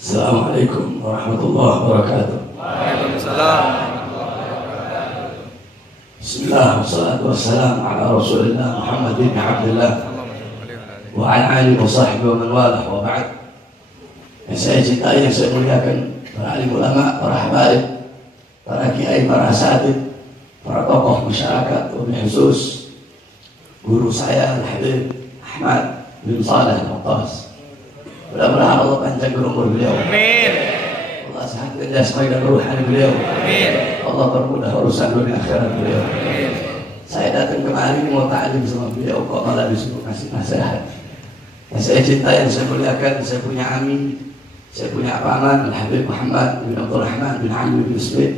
Assalamualaikum warahmatullahi wabarakatuh. Waalaikumsalam. Bismillah, wassalatu wassalamu ala Rasulillah Muhammad bin Abdullah wa ala alihi wa sahbihi wa man walah, wa ba'd. Yang saya cintai, yang saya muliakan, para alim ulama, para habaib, para kiai, para asatid, para tokoh masyarakat, wabil khusus guru saya Al-Habib Ahmad bin Saleh Al-Muqtas. Mudah-mudahan Allah panjangkan umur beliau. Amin. Allah sehatkan jasmani dan ruhani beliau. Amin. Allah permudah urusan dunia akhirat beliau. Amin. Saya datang kemari mau ta'lim sama beliau, kok malah disuruh kasih nasihat. Yang saya cinta, yang saya muliakan, saya punya ami, saya punya paman Al-Habib Muhammad bin Abdul Rahman bin Ali bin Ismail.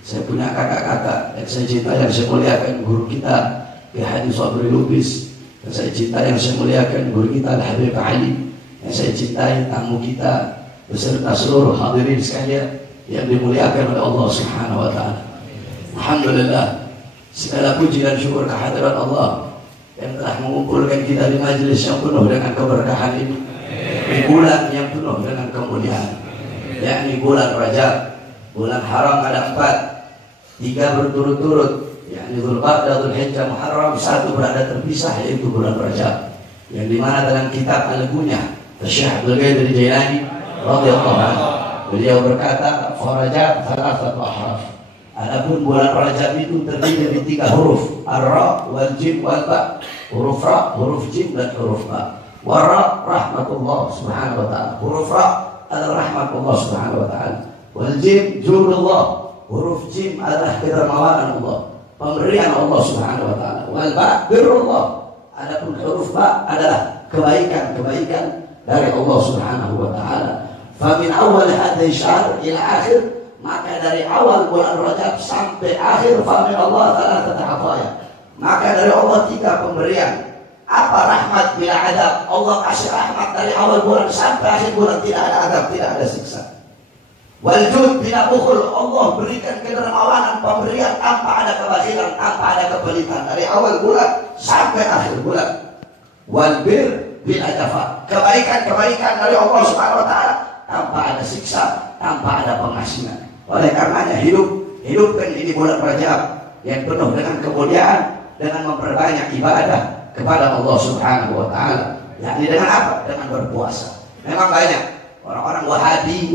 Saya punya kakak-kakak yang saya cinta, yang saya muliakan, guru kita Kiai Haji Sabri Lubis. Yang saya cinta, yang saya muliakan, guru kita Al-Habib Ali. Yang saya cintai, tamu kita beserta seluruh hadirin sekalian yang dimuliakan oleh Allah Subhanahu wa taala. Alhamdulillah, segala puji dan syukur kehadirat Allah yang telah mengumpulkan kita di majelis yang penuh dengan keberkahan ini, di bulan yang penuh dengan kemuliaan, yakni bulan Rajab. Bulan haram ada 4, 3 berturut-turut, yakni Dzulqa'dah, Dzulhijjah, Muharram, 1 berada terpisah, yaitu bulan Rajab, yang dimana dalam kitab Al-Gunyah Syekh Abdul Qadir Jailani radhiyallahu anhu, beliau berkata, "Farajab thalathatu ahraf." Adapun bulan Rajab itu terdiri dari 3 huruf, ar-ra wal jim wal ba. Huruf ra, huruf jim dan huruf ba. Wa-ra rahmatullah subhanahu wa ta'ala. Huruf ra adalah rahmatullah subhanahu wa ta'ala. Wal jim jurullah. Huruf jim adalah kedermawanan Allah, pemberian Allah subhanahu wa ta'ala. Wal ba birrullah. Adapun huruf ba adalah kebaikan dari Allah subhanahu wa ta'ala. Famin awal hadhi syahr ila akhir, maka dari awal bulan Rajab sampai akhir, famin Allah thalathata ataya, maka dari Allah 3 pemberian. Apa? Rahmat bila adab. Allah kasih rahmat dari awal bulan sampai akhir bulan, tidak ada adab, tidak ada siksa. Wal jud bila bukhul, Allah berikan kedermawanan, pemberian tanpa ada kebaziran, tanpa ada kepelitan, dari awal bulan sampai akhir bulan. Wal bir bila jafa, kebaikan dari Allah Subhanahu wa taala tanpa ada siksa, tanpa ada pengasingan. Oleh karenanya hidupkan ini bulan Rajab yang penuh dengan kemuliaan, dengan memperbanyak ibadah kepada Allah Subhanahu wa taala. Yakni dengan apa? Dengan berpuasa. Memang banyak orang-orang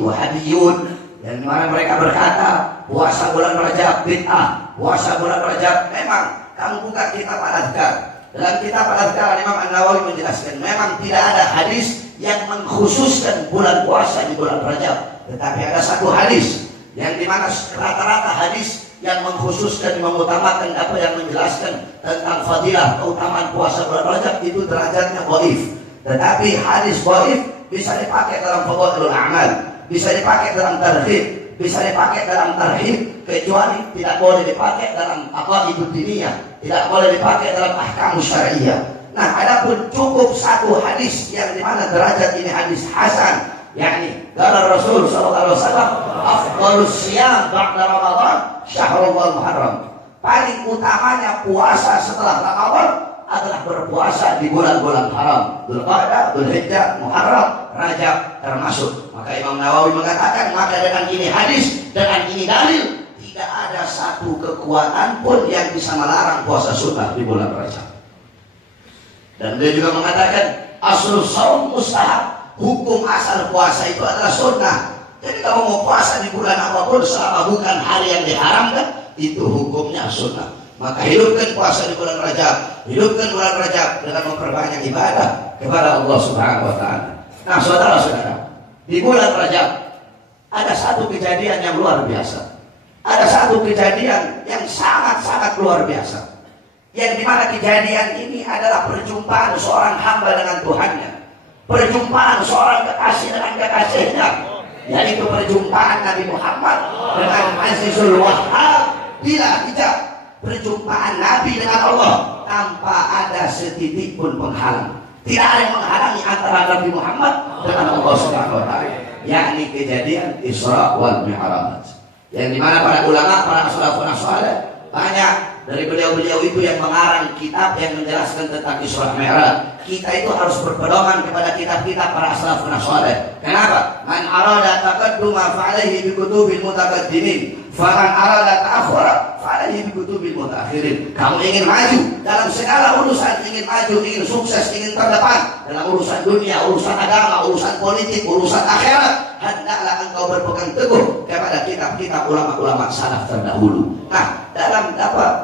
Wahabiyun yang mana mereka berkata puasa bulan Rajab bid'ah, puasa bulan Rajab. Memang kamu buka kitab Al-Adhkar. Dalam kitab Al-Adhkar Imam An-Nawawi menjelaskan memang tidak ada hadis yang mengkhususkan bulan puasa di bulan Rajab, tetapi ada 1 hadis yang dimana rata-rata hadis yang mengkhususkan, mengutamakan apa yang menjelaskan tentang fadilah keutamaan puasa bulan Rajab itu derajatnya dhaif. Tetapi hadis dhaif bisa dipakai dalam fadhailul a'mal, bisa dipakai dalam targhib, bisa dipakai dalam tarhib, kecuali tidak boleh dipakai dalam aqaidud diniyah, tidak boleh dipakai dalam ahkam syariah. Nah, adapun cukup 1 hadis yang dimana derajat ini hadis hasan, yakni dari Rasul sallallahu alaihi wasallam, afdhalus siyam ba'da Ramadan syahrul muharram. Paling utamanya puasa setelah Ramadan adalah berpuasa di bulan-bulan haram, Dzulqa'dah, Dzulhijjah, Muharram, Rajab termasuk. Maka Imam Nawawi mengatakan, maka dengan ini hadis, dengan ini dalil, tidak ada 1 kekuatan pun yang bisa melarang puasa sunnah di bulan Rajab. Dan dia juga mengatakan aslus shaum mustahab, hukum asal puasa itu adalah sunnah. Jadi kalau mau puasa di bulan apapun selama bukan hari yang diharamkan, itu hukumnya sunnah. Maka hidupkan puasa di bulan Rajab, hidupkan bulan Rajab dengan memperbanyak ibadah kepada Allah Subhanahu wa taala. Nah, saudara-saudara, di bulan Rajab ada 1 kejadian yang luar biasa. Ada 1 kejadian yang sangat-sangat luar biasa. Yang dimana kejadian ini adalah perjumpaan seorang hamba dengan Tuhannya, perjumpaan seorang kekasih dengan kekasihnya, yaitu perjumpaan Nabi Muhammad dengan Azizul Wahhab bila hijab. Perjumpaan Nabi dengan Allah tanpa ada setitik pun penghalang. Tidak ada yang menghalangi antara Nabi Muhammad dengan Allah Subhanahu wa taala. Yakni kejadian Isra wal Mi'raj. Yang dimana para ulama, para salafun saleh, banyak dari beliau-beliau itu yang mengarang kitab yang menjelaskan tentang Isra Mi'raj. kita itu harus berpedoman kepada kitab-kitab para salafun saleh. Kenapa? Man arada taqadduma fa'alaihi bi kutubil mutaqaddimin, faman arada ta'akhkhara fa'alaihi bi kutubil mutaakhirin. Kamu ingin maju dalam segala urusan, ingin maju, ingin sukses, ingin terdepan dalam urusan dunia, urusan agama, urusan politik, urusan akhirat, hendaklah engkau berpegang teguh kepada kitab-kitab ulama-ulama salaf terdahulu. Nah, dalam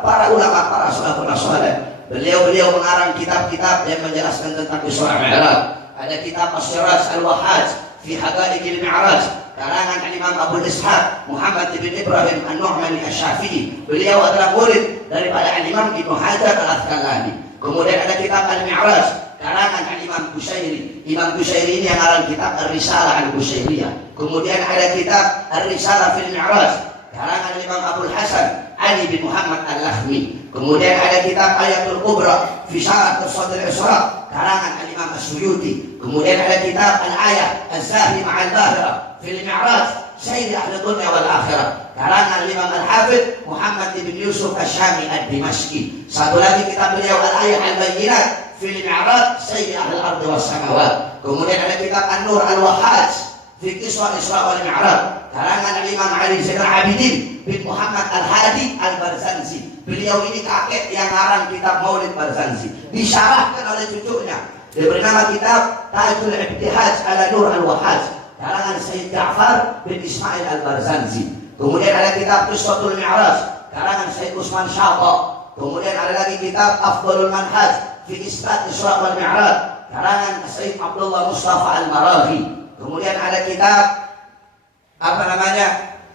para ulama, para salafun saleh, beliau mengarang kitab-kitab yang menjelaskan tentang Isra Mi'raj. Ada kitab As-Siraj Al-Wahhaj fi Haqa'iqil Mi'raj, karangan Imam Abu Ishaq Muhammad bin Ibrahim An-Nu'mani Asy-Syafi'i. Beliau adalah murid daripada Imam Ibnu Hajar Al-Asqalani. Kemudian ada kitab Al-Mi'raj, karangan Imam Qushairi. Imam Qushairi ini yang mengarang kitab Ar-Risalah Al-Qushairiyah. Kemudian ada kitab Ar-Risalah fil Mi'raj, karangan Imam Abdul Hasan Ali bin Muhammad Al-Lakhmi. Kemudian ada kitab Ayatul Kubra fi Syarah Tafsir Isra, karangan Imam As-Suyuti. Kemudian ada kitab Al-Ayah Az-Zahi Ma'al Bahira fil Mi'raj Sayyid Ahli Dunya wal Akhirah, karangan Imam Al-Hafidh Muhammad bin Yusuf Asy-Syami Ad-Dimashqi. Satu lagi kitab beliau Al-Ayah Al-Bayyinat fil Mi'raj Sayyid Ahli Al-Ardi was Samawat. Kemudian ada kitab An-Nur Al-Wahhaj fi Qisah Isra wal Mi'raj, karangan Imam Ali Zainal Abidin bin Muhammad Al-Hadi Al-Barzanji. Beliau ini kakek yang ngarang kitab Maulid Barzanji, disyarahkan oleh cucunya. Diberi nama kitab Tajul Ibtihaj ala Nur Al-Wahhaj, karangan Sayyid Ja'far bin Ismail Al-Barzanji. Kemudian ada kitab Qissatul Mi'raj, karangan Sayyid Usman Syata. Kemudian ada lagi kitab Afdhalul Manhaj fi Isbat Isra wal Mi'raj, karangan Sayyid Abdullah Mustafa Al-Maraghi. Kemudian ada kitab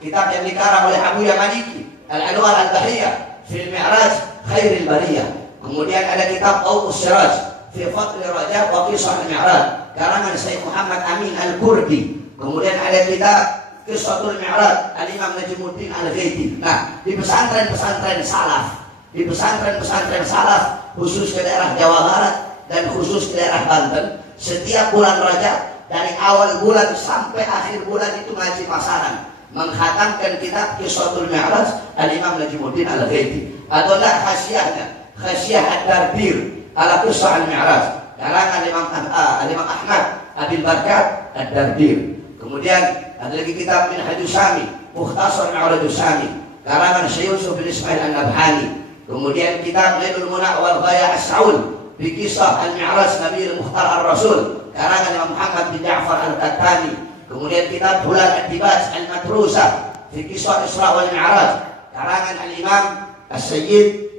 kitab yang dikarang oleh Abu Yamaniki, Al-Anwar Al-Bahiyah fil Mi'raj Khairil Bariyah. Kemudian ada kitab Awqus Siraj fi Fadli Rajab wa Qisah Al-Mi'raj, karangan Sayyid Muhammad Amin Al-Kurdi. Kemudian ada kitab Qissatul Mi'raj Al-Imam Najmuddin Al-Ghaiti. Nah, di pesantren-pesantren salaf khusus ke daerah Jawa Barat dan khusus ke daerah Banten, setiap bulan Rajab dari awal bulan sampai akhir bulan itu ngaji pasaran, menghatamkan kitab Qissatul Mi'raj Al-Imam Najmuddin Al-Ghaiti. Atau enggak Khasyah Ad-Darbir ala Qissah Al-Mi'raj, karangan Imam Ahmad Abil Barkat Ad-Darbir. Kemudian ada lagi kitab Minhajus Syami Mukhtasar Mi'rajus Syami, karangan Syekh Yusuf bin Ismail An-Nabhani. Kemudian kitab Lailul Muna wal Ghaya As-Saul bi Qissah Al-Mi'raj Nabi Al-Mukhtar Ar-Rasul, karangan Imam Muhammad bin Ja'far Al-Qattani. Kemudian kitab Hulal Ad-Dibaj Al-Matrusa fi Qisah Isra wal Mi'raj, karangan Al-Imam As-Sayyid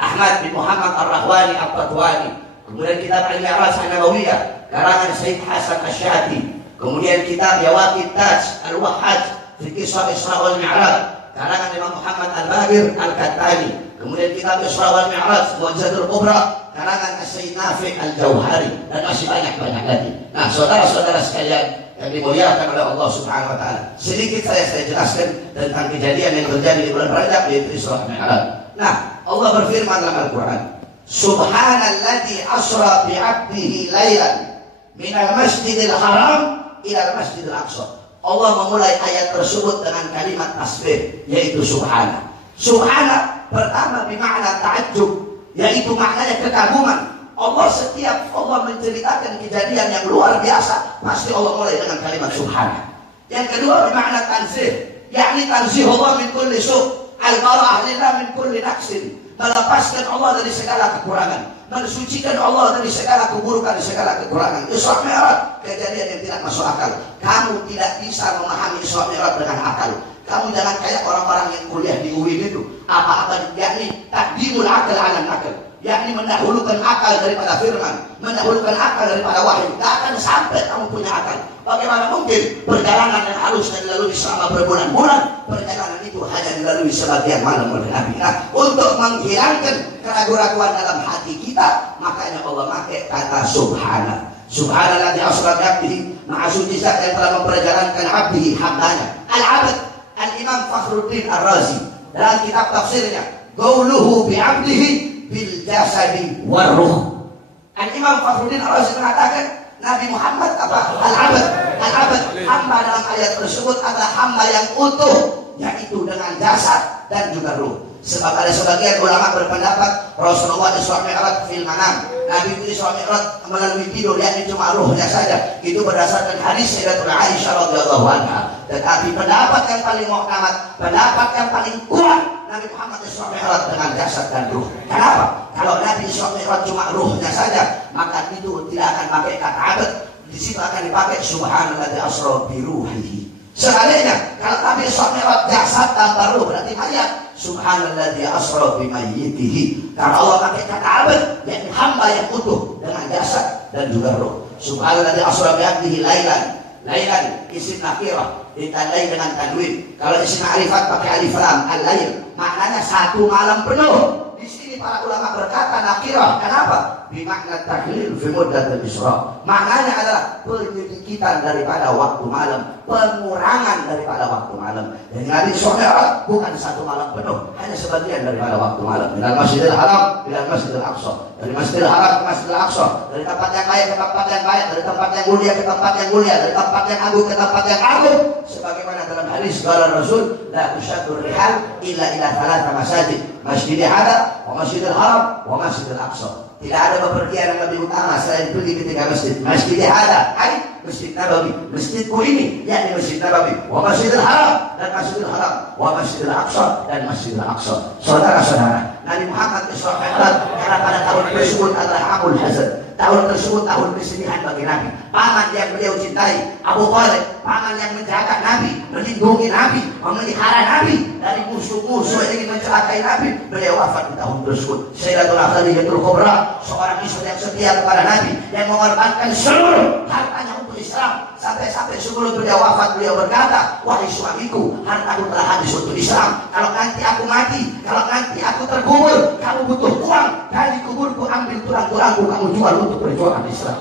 Ahmad bin Muhammad Ar-Rahwani At-Tatwani. Kemudian kitab Al-Mi'raj An-Nabawiyah, karangan Sayyid Hasan Asy-Syati. Kemudian kitab Yawaqit Taj Al-Wahhaj fi Qisah Isra wal Mi'raj, karangan Imam Muhammad Al-Bagir Al-Qattani. Kemudian kitab Isra wal Mi'raj Mu'jizatul Kubra, karangan Sayyid Nafi' Al-Jauhari, dan masih banyak lagi. Nah, saudara-saudara sekalian yang dimuliakan oleh Allah Subhanahu wa taala, sedikit saya jelaskan tentang kejadian yang terjadi di bulan Rajab, yaitu Isra Mi'raj. Nah, Allah berfirman dalam Al-Qur'an, Subhanalladzi asra bi 'abdihi lailan minal masjidil haram ilal masjidil aqsa. Allah memulai ayat tersebut dengan kalimat tasbih, yaitu subhana. Subhana pertama bermakna ta'ajjub, yaitu maknanya kekaguman. Allah menceritakan kejadian yang luar biasa, pasti Allah mulai dengan kalimat subhana. Yang kedua bermakna tanzih, yakni tanzih Allah min kulli su', al-bara'ah lillah min kulli naqsin, melepaskan Allah dari segala kekurangan, mensucikan Allah dari segala keburukan, dari segala kekurangan. Isra Mi'raj kejadian yang tidak masuk akal. Kamu tidak bisa memahami Isra Mi'raj dengan akal. Kamu jangan kayak orang-orang yang kuliah di UIN itu, apa-apa yakni takdimul akal ala nakal, yakni mendahulukan akal daripada firman, mendahulukan akal daripada wahyu. Tidak akan sampai kamu punya akal. Bagaimana mungkin perjalanan yang harus dilalui selama berbulan-bulan, perjalanan itu hanya dilalui sebagian malam oleh Nabi. Nah, untuk menghilangkan keraguan-keraguan dalam hati kita, makanya Allah pakai kata subhana. Subhanalladzi asra bi 'abdihi, maha suci zat yang telah memperjalankan 'abdihi, hambanya. Al-'abd, Al-Imam Fakhruddin Ar-Razi dalam kitab tafsirnya, qauluhu bi 'abdihi bil jasadi war ruh. Al-Imam Fakhruddin Ar-Razi mengatakan Nabi Muhammad apa? Al-'abd. Al-'abd, hamba dalam ayat tersebut adalah hamba yang utuh, yaitu dengan jasad dan juga ruh. Sebab ada sebagian ulama berpendapat Rasulullah Isra Mi'raj fil manam. Nabi itu Isra Mi'raj melalui tidur, yakni cuma ruhnya saja. Itu berdasarkan hadis Sayyidatuna Aisyah radhiyallahu anha. Tetapi pendapat yang paling muhtamad, pendapat yang paling kuat, Nabi Muhammad Isra Mi'raj dengan jasad dan ruh. Kenapa? Kalau Nabi Isra Mi'raj cuma ruhnya saja, maka itu tidak akan pakai kata abad. Di situ akan dipakai subhanalladzi asra bi ruhihi. Sebaliknya, kalau Nabi Isra Mi'raj jasad tanpa ruh berarti mayat. Subhanalladzi asra bi mayyitihi. Karena Allah pakai kata abad, yakni hamba yang utuh dengan jasad dan juga ruh. Subhanalladzi asra bi abdihi lailan. Lailan isim nakirah ditandai dengan tanwin. Kalau isim ma'rifat pakai alif lam, al-lail. Maknanya satu malam penuh. Di sini para ulama berkata nakirah. Kenapa? Bimakna tahlil fi muddatil isra. Maknanya adalah penyedikitan daripada waktu malam, pengurangan daripada waktu malam. Jadi Nabi Isra bukan satu malam penuh, hanya sebagian daripada waktu malam. Dari Masjidil Haram ke Masjidil Aqsa, dari Masjidil Haram ke Masjidil Aqsa, dari tempat yang baik ke tempat yang baik, dari tempat yang mulia ke tempat yang mulia, dari tempat yang agung ke tempat yang agung. Sebagaimana dalam hadis qala Rasul, la tushaddur rihal illa ila thalatha masajid, Masjidil Haram, wa Masjidil Haram, wa Masjidil Aqsa. Tidak ada bepergian yang lebih utama selain pergi ketika masjid. Masjid Hada, Masjid Nabawi, masjidku ini, yakni Masjid Nabawi, wa Masjidil Haram dan Masjidil Haram, wa Masjidil Aqsa dan Masjidil Aqsa. Saudara-saudara, Nabi Muhammad Isra Mi'raj karena pada tahun tersebut adalah amul hazan. Tahun tersebut tahun kesedihan bagi Nabi. Paman yang beliau cintai, Abu Thalib, paman yang menjaga Nabi, melindungi Nabi, memelihara Nabi dari musuh-musuh yang ingin mencelakai Nabi. Beliau wafat di tahun tersebut. Sayyidatuna Khadijatul Kubra, seorang istri yang setia kepada Nabi, yang mengorbankan seluruh hartanya untuk Islam. Sampai-sampai sebelum beliau wafat, beliau berkata, wahai suamiku, hartaku telah habis untuk Islam. Kalau nanti aku mati, kalau nanti aku terkubur, kamu butuh uang, dari kuburku ambil tulang-tulangku, kamu jual untuk perjuangan Islam.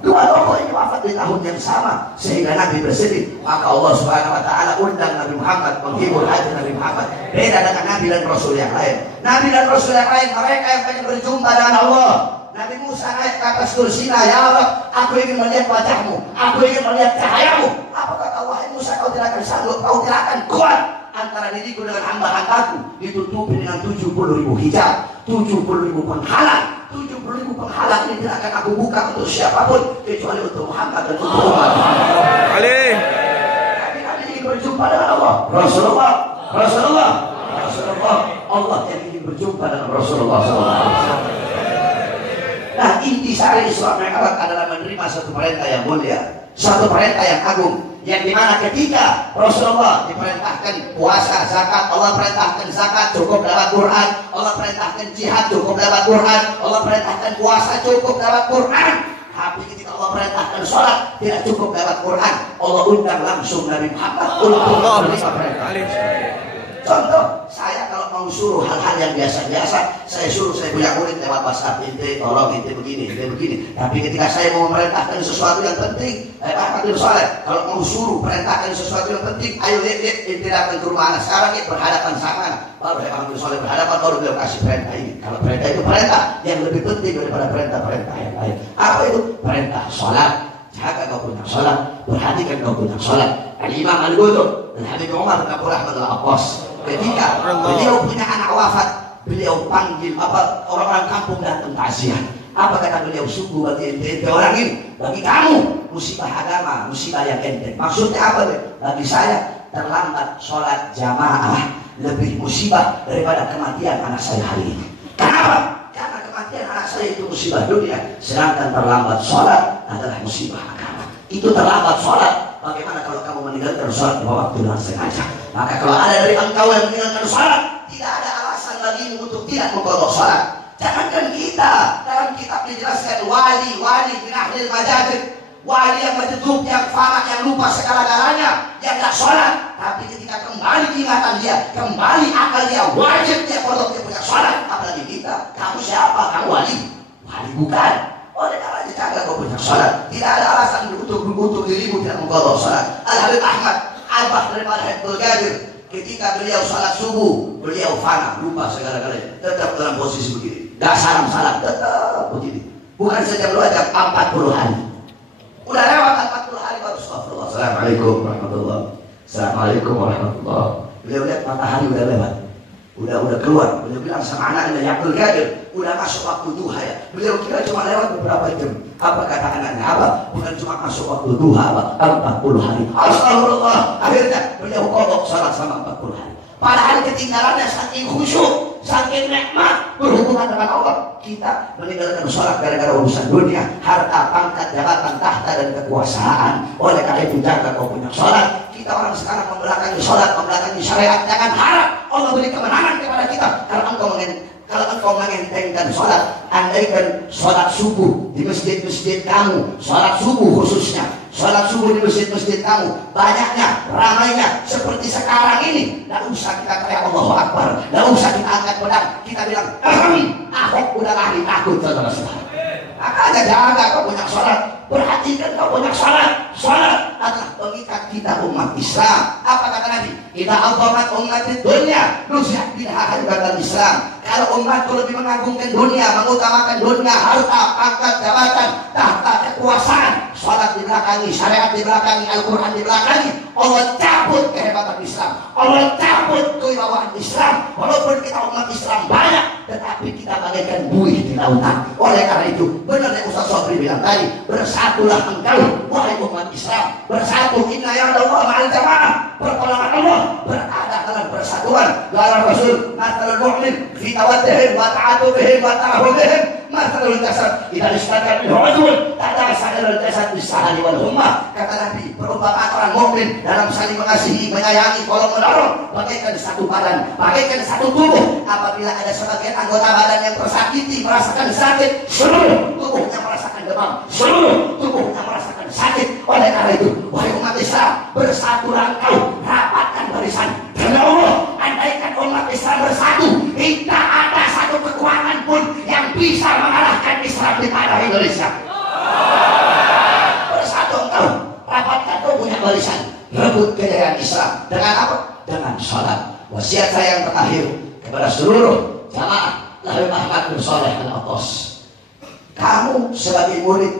Dua tokoh ini wafat di tahun yang sama, sehingga Nabi bersedih. Maka Allah Subhanahu Wa Taala undang Nabi Muhammad, menghibur hati Nabi Muhammad. Beda dengan Nabi dan Rasul yang lain. Nabi dan Rasul yang lain, mereka yang pengen berjumpa dengan Allah. Nabi Musa naik ke atas kursinya, ya Allah, aku ingin melihat wajahmu, aku ingin melihat cahayamu. Apa kata wahai Musa, kau tidak akan sanggup, kau tidak akan kuat antara diriku dengan hamba-hambaku. Ditutupi dengan 70.000 hijab, 70.000 penghalang. 70.000 penghalang ini tidak akan aku buka untuk siapapun kecuali untuk Muhammad dan untuk umat. Nabi ingin berjumpa dengan Allah. Rasulullah, Allah yang ingin berjumpa dengan Rasulullah SAW. Nah, intisari Isra Mi'raj adalah menerima satu perintah yang mulia, satu perintah yang agung, yang dimana ketika Rasulullah diperintahkan puasa, zakat, Allah perintahkan zakat cukup lewat Quran, Allah perintahkan jihad cukup lewat Quran, Allah perintahkan puasa cukup lewat Quran. Tapi ketika Allah perintahkan sholat tidak cukup lewat Quran, Allah undang langsung Nabi Muhammad untuk menerima perintah. Contoh, saya kalau mau suruh hal-hal yang biasa-biasa, saya suruh, saya punya murid lewat WhatsApp, ente tolong, ente begini, ente begini. Tapi ketika saya mau memerintahkan sesuatu yang penting, kalau mau suruh perintahkan sesuatu yang penting, ayo lihat, ente datang ke rumah anak sekarang, berhadapan sama anak. Baru Abdul Soleh berhadapan, baru beliau kasih perintah ini. Kalau perintah itu perintah yang lebih penting daripada perintah-perintah yang lain. Apa itu? Perintah sholat. Jaga kau punya sholat, perhatikan kau punya sholat. Al-Imam Al-Qudud dan Habib Umar bin Abdul Rahman Al-Abbas, ketika beliau punya anak wafat, beliau panggil orang-orang kampung datang takziah. Apa kata beliau? Sungguh bagi ente orang ini, bagi kamu musibah agama, musibah yang ente. Maksudnya apa? Bagi saya terlambat sholat jamaah lebih musibah daripada kematian anak saya hari ini. Kenapa? Karena kematian anak saya itu musibah dunia, sedangkan terlambat sholat adalah musibah agama. Itu terlambat sholat. Bagaimana kalau kamu meninggalkan sholat di waktu dengan sengaja? Maka kalau ada dari engkau yang meninggalkan sholat, tidak ada alasan bagimu untuk tidak mengqadha sholat. Jangankan kita, dalam kitab dijelaskan wali min ahlil majajid, wali yang menjeduk, yang fana, yang lupa segala-galanya, yang tidak sholat. Tapi ketika kembali ingatan dia, kembali akal dia, wajib dia qadha, dia punya sholat. Apalagi kita, kamu siapa? Kamu wali? Wali bukan. Oleh karena jaga kau punya sholat. Tidak ada alasan untuk dirimu tidak mengqadha sholat. Al-Habib Ahmad Al-Bah daripada Habibul Qadir, ketika beliau sholat subuh, beliau fana, lupa segala-galanya, tetap dalam posisi begini. Gak salam-salam, tetap begini. Bukan sejam 2 jam, 40 hari. Udah lewat 40 hari baru astagfirullah. Assalamualaikum warahmatullahi wabarakatuh. Assalamualaikum warahmatullahi wabarakatuh. Beliau lihat matahari udah lewat. Udah keluar. Beliau bilang sama anaknya, ya Abdul Qadir, udah masuk waktu duha ya. Beliau kira cuma lewat beberapa jam. Apa kata anaknya? Apa? Bukan cuma masuk waktu duha, apa? 40 hari. Astagfirullah. Akhirnya beliau qadha salat sama 40 hari. Padahal ketinggalannya saking khusyuk, saking nikmat berhubungan dengan Allah. Kita meninggalkan sholat gara-gara urusan dunia, harta, pangkat, jabatan, tahta, dan kekuasaan. Oleh karena itu jaga kau punya sholat. Kita orang sekarang membelakangi sholat, membelakangi syariat. Jangan harap Allah beri kemenangan kepada kita kalau engkau mengentengkan sholat. Andaikan sholat subuh di masjid-masjid kamu, sholat subuh khususnya, sholat subuh di masjid-masjid kamu banyaknya, ramainya seperti sekarang ini, tidak usah kita teriak Allahu Akbar, tidak usah kita angkat pedang, kita bilang Ahok udah lari takut, saudara-saudara. Makanya jaga kau punya sholat, perhatikan kau punya sholat. Sholat adalah pengikat kita umat Islam. Apa kata Nabi? Idza azamat ummatid dunya nusihat biha haibatal Islam. Kalau umatku lebih mengagungkan dunia, mengutamakan dunia, harta, pangkat, jabatan, tahta, kekuasaan, sholat dibelakangi, syariat dibelakangi, Al-Quran dibelakangi, Allah cabut kehebatan Islam, Allah cabut kewibawaan Islam. Walaupun kita umat Islam banyak, tetapi kita bagaikan buih di lautan. Oleh karena itu, benar yang Ustaz Sobri bilang tadi, bersatulah engkau wahai umat Islam, bersatu. Inna ya'lamu ma'al jamaah, pertolongan Allah berada dalam persatuan. Qala Rasul, matalul mu'min fi tawaddihim wa ta'atufihim wa ta'ahudihim matalul jasad idza istaka minhu rajul tadasal jasad bis-sahari wal humma. Kata Nabi, perumpamaan orang mukmin dalam saling mengasihi, menyayangi, tolong menolong bagaikan satu badan, bagaikan satu tubuh. Apabila ada sebagian anggota badan yang tersakiti, merasakan sakit, seluruh tubuhnya merasakan demam, seluruh tubuhnya merasakan sakit. Oleh karena itu, wahai umat Islam, bersatulah engkau, rapatkan barisan. Demi Allah, andaikan umat Islam bersatu, tidak ada satu kekuatan pun yang bisa mengalahkan Islam di tanah Indonesia. Bersatu engkau, rapatkan kau punya barisan, rebut kejayaan Islam. Dengan apa? Dengan sholat. Wasiat saya yang terakhir kepada seluruh jamaah Lahir Ahmad bin Saleh Al-Atas, kamu sebagai murid,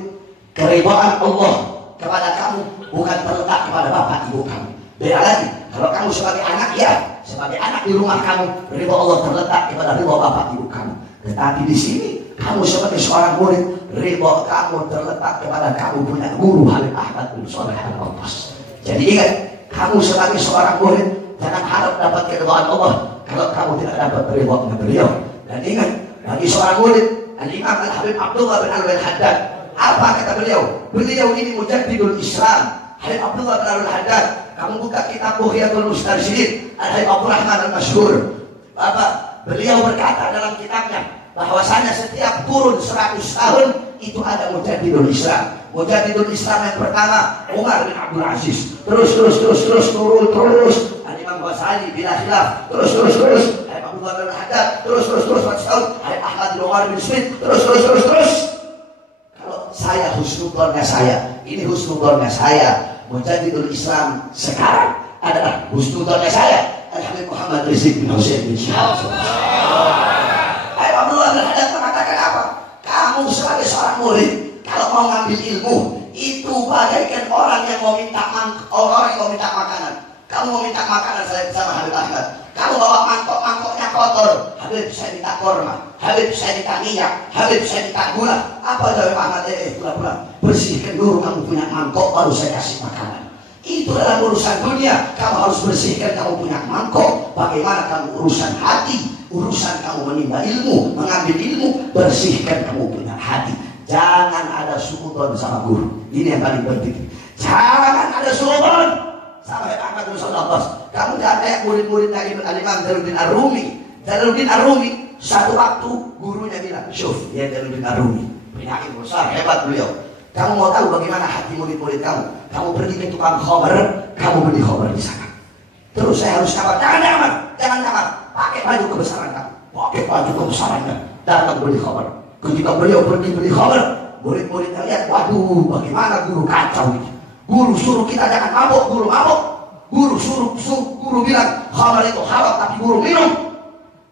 keridhaan Allah kepada kamu bukan terletak kepada bapak ibu kamu. Beda lagi, kalau kamu sebagai anak, ya sebagai anak di rumah kamu, ridha Allah terletak kepada ridha bapak ibu kamu. Tetapi di sini kamu sebagai seorang murid, ridha kamu terletak kepada kamu punya guru Habib Ahmad bin Saleh Al-Atas. Jadi ingat, kamu sebagai seorang murid jangan harap dapat keridhaan Allah kalau kamu tidak dapat ridha beliau. Dan ingat, bagi seorang murid, Al-Imam Al-Habib Abdullah bin Al-Haddad, apa kata beliau? Beliau ini mujaddidul Islam. Habib Abdullah bin Al-Haddad, kamu buka kitab Bughyatul Mustarsyidin, Al-Habib Abdul Rahman Al-Masyhur. Beliau berkata dalam kitabnya bahwasanya setiap kurun 100 tahun itu ada mujaddidul Islam. Mujaddidul Islam yang pertama Umar bin Abdul Aziz. Terus turun. Al-Imam Ghazali bila khilaf. Terus Habib Abdullah bin Al-Haddad. Terus 100 tahun Habib Ahmad bin Umar bin Smith. Terus. Kalau saya husnudzonnya ini husnudzonnya saya, mujaddidul Islam sekarang adalah husnudzonnya saya Al-Habib Muhammad Rizieq bin Husain bin Syihab. Habib Abdullah bin Al-Haddad mengatakan apa? Kamu sebagai seorang murid, kalau mau ngambil ilmu, itu bagaikan orang yang mau minta makanan. Kamu mau minta makanan saya bersama Habib Ahmad. Kamu bawa mangkoknya kotor. Habib, saya minta korma. Habib, saya minta minyak. Habib, saya minta gula. Apa Habib Ahmad? Pula. Bersihkan dulu kamu punya mangkok, baru saya kasih makanan. Itu adalah urusan dunia. Kamu harus bersihkan kamu punya mangkok. Bagaimana kamu urusan hati? Urusan kamu menimba ilmu, mengambil ilmu, bersihkan kamu punya hati. Jangan ada suudon sama guru. Ini yang paling penting. Jangan ada suudon sama Habib Ahmad bin Saleh. Kamu jangan kayak murid-muridnya Al-Imam Jalaluddin Ar-Rumi. Jalaluddin Ar-Rumi satu waktu gurunya bilang, "Syuf, ya Jalaluddin Ar-Rumi, penyair besar, hebat beliau. Kamu mau tahu bagaimana hati murid-murid kamu? Kamu pergi ke tukang khamr, kamu beli khamr di sana. Terus saya harus kabar, jangan nyamar. Pakai baju kebesaran kamu. Datang beli khamr. Ketika beliau pergi beli khamr, murid-muridnya lihat, waduh, bagaimana guru kacau ini. Guru suruh kita jangan mabuk, guru mabuk. Guru bilang khamr itu haram, tapi guru minum.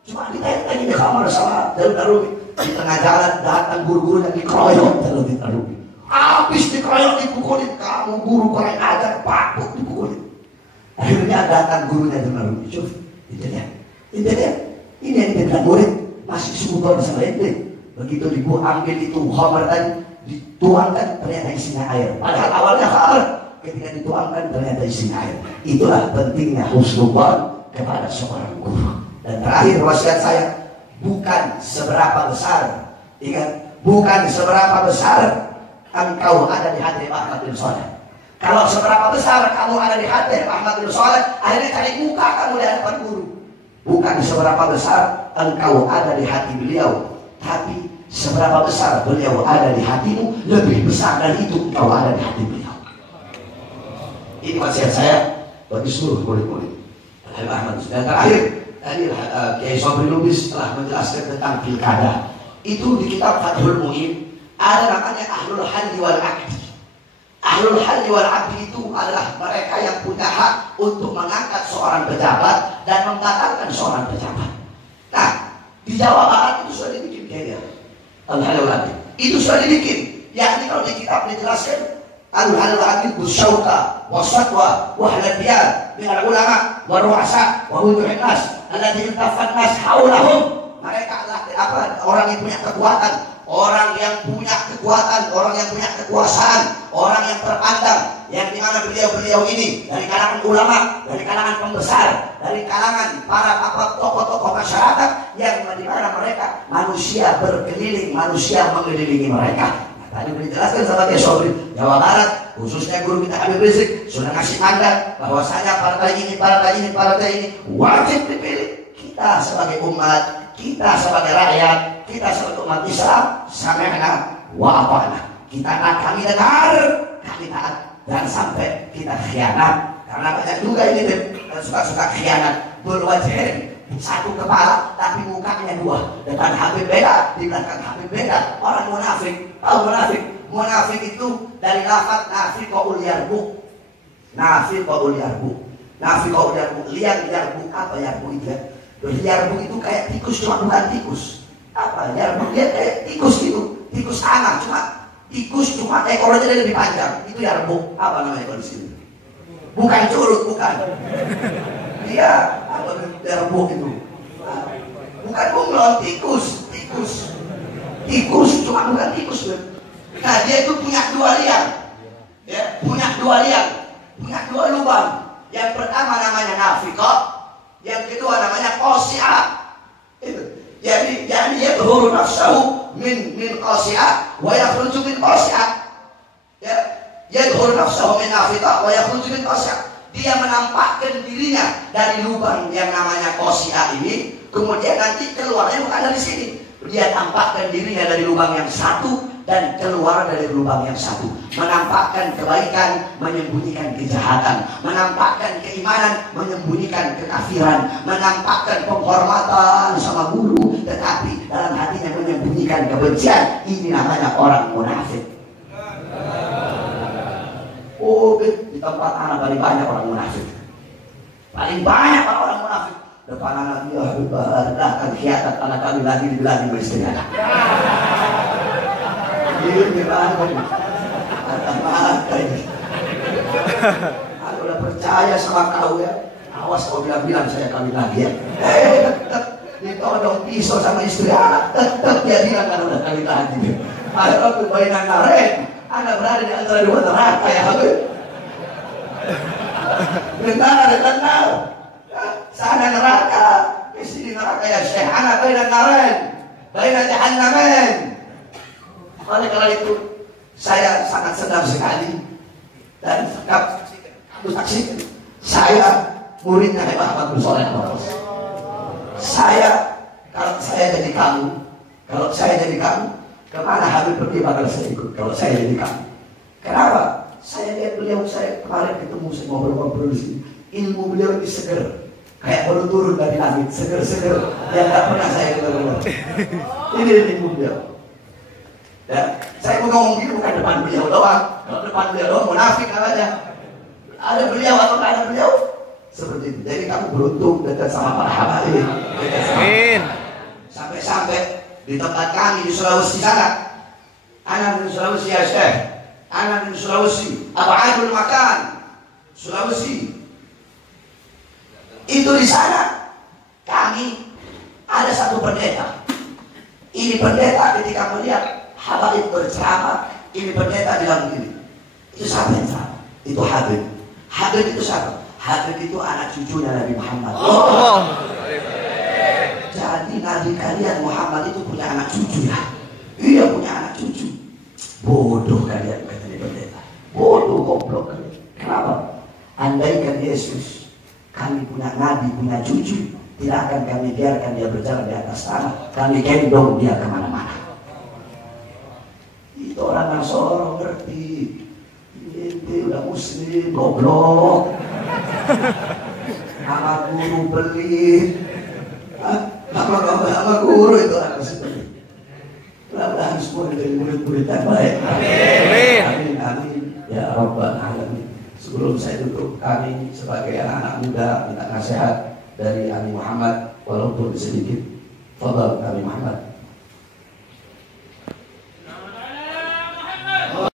Cuma ditanya di khamr sama Jalaluddin Ar-Rumi. Di tengah jalan datang guru-guru yang dikeroyok Jalaluddin Ar-Rumi. Habis dikeroyok, dipukulin. Kamu guru kurang ajar, patut dipukulin. Akhirnya datang gurunya Jalaluddin Ar-Rumi. Itu dia. dengan murid masih sudon sama ente. Begitu ambil itu khamar tadi, dituangkan ternyata isinya air. Padahal awalnya khamar, ketika dituangkan ternyata isinya air. Itulah pentingnya husnudzon kepada seorang guru. Dan terakhir wasiat saya, bukan seberapa besar, ingat, bukan seberapa besar engkau ada di hati Ahmad bin Shalih. Kalau seberapa besar kamu ada di hati Ahmad bin Shalih, akhirnya cari muka kamu di hadapan guru. Bukan seberapa besar engkau ada di hati beliau, tapi seberapa besar beliau ada di hatimu, lebih besar dari itu engkau ada di hati beliau. Ini wasiat saya bagi seluruh murid-murid Ahmad bin Shalih. Dan terakhir, tadi Kiai Sobri Lubis telah menjelaskan tentang pilkada. Itu di kitab Fathul Mu'in ada namanya Ahlul Halli wal Aqdi. Ahlul Halli wal Aqdi itu adalah mereka yang punya hak untuk mengangkat seorang pejabat dan membatalkan seorang pejabat. Nah, di Jawa Barat itu sudah dibikin kayaknya Ahlul Halli wal Aqdi. Itu sudah dibikin. Yakni kalau di kitab dijelaskan Ahlul Halli wal Aqdi busyauka wasatwa wahladiyat minal ulama wa ru'asa wa wujuhin nas alladhi intafan nas haulahum. Mereka adalah orang yang punya kekuatan, orang yang punya kekuatan, orang yang punya kekuasaan, orang yang terpandang, yang dimana beliau-beliau ini dari kalangan ulama, dari kalangan pembesar, dari kalangan para tokoh-tokoh masyarakat, yang dimana mereka manusia berkeliling, manusia mengelilingi mereka. Tadi dijelaskan sama Kiai Sobri, Jawa Barat, khususnya guru kita Habib Rizik sudah kasih tanda bahwasanya partai ini wajib dipilih. Kita sebagai umat, kita sebagai rakyat, kita sebagai umat Islam, sami'na wa ata'na. Kita kami dengar, kami taat, dan sampai kita khianat. Karena banyak juga ini suka-suka khianat, berwajib satu kepala tapi mukanya dua, depan Habib beda, di belakang Habib beda. Orang munafik, tahu munafik? Munafik itu dari lafaz nafiqul yarbu. Nafiqul yarbu. Nafiqul yarbu, liang yarbu, apa yarbu itu ya? Yarbu itu kayak tikus, cuma bukan tikus. Apa yarbu? Dia kayak tikus gitu, tikus anak, cuma ekornya lebih panjang. Itu yarbu. Apa namanya kalau di sini? Bukan curut, bukan. Dia apa yarbu itu? Bukan bunglon, tikus, cuma bukan tikus. Nah, dia itu punya dua liang, ya, punya dua lubang. Yang pertama namanya nafiqah, yang kedua namanya qasi'ah. Jadi dia tuhuru nafsahu min qasi'ah wa yakhruju min qasi'ah. Ya, yadhuru nafsahu min nafiqah wa yakhruju min qasi'ah. Dia menampakkan dirinya dari lubang yang namanya qasi'ah ini, kemudian nanti keluarnya bukan dari sini. Dia tampakkan dirinya dari lubang yang satu dan keluar dari lubang yang satu. Menampakkan kebaikan, menyembunyikan kejahatan. Menampakkan keimanan, menyembunyikan kekafiran. Menampakkan penghormatan sama guru, tetapi dalam hatinya menyembunyikan kebencian. Ini namanya orang munafik. Oh, di tempat anak paling banyak orang munafik. Paling banyak orang munafik. Depan anak dia belakang khianat, anak kami lagi dibilang istri anak. Ini bangun. Ada mata ini. Aku udah percaya sama kau ya. Awas kau bilang saya kawin lagi ya. Tetap ditodong pisau sama istri anak. Tetap dia bilang kan udah kawin lagi. Ada aku bainan naren. Anda berada di antara dua neraka ya Habib. Benar. Sana neraka, di sini neraka ya Syekh. Ana bainan naren, bainan jahannamain. Oleh karena itu, saya sangat senang sekali dan kamu saksikan. Saya muridnya Habib Ahmad bin Shalih Al-Fauzan. Kalau saya jadi kamu, kemana Habib pergi bakal saya ikut. Kalau saya jadi kamu, kenapa? Saya lihat beliau, saya kemarin ketemu, saya ngobrol-ngobrol di sini. Ilmu beliau ini seger, kayak baru turun dari langit, seger-seger yang tak pernah saya dengar. Ini ilmu beliau. Dan saya mau ngomong gini bukan depan beliau doang. Kalau depan beliau doang munafik namanya. Ada beliau atau tidak ada beliau? Seperti itu. Jadi kamu beruntung dekat sama para habaib. Amin. Sampai-sampai di tempat kami di Sulawesi sana. Anak di Sulawesi ya Syekh. Anak di Sulawesi. Abadul Makan. Sulawesi. Itu di sana kami Ada satu pendeta. Ini pendeta ketika melihat Habaib berceramah, ini pendeta bilang begini, itu siapa yang ceramah? Itu Habib. Habib itu siapa? Habib itu anak cucunya Nabi Muhammad. Jadi Nabi kalian Muhammad itu punya anak cucu ya? Iya punya anak cucu. Bodoh kalian, kata pendeta. Bodoh, goblok kalian. Kenapa? Andaikan Yesus, kami punya Nabi, punya cucu, tidak akan kami biarkan dia berjalan di atas tanah. Kami gendong dia kemana-mana. Itu orang Nasoro ngerti. Ini udah muslim, goblok. Sama guru pelit. Sama guru itu anak muslim. Mudah-mudahan semua dari murid-murid yang baik. Amin. Amin. Amin. Ya Rabbal Alamin. Sebelum saya tutup, kami sebagai anak-anak muda minta nasihat dari Ami Muhammad walaupun sedikit. Fadhal Ami Muhammad.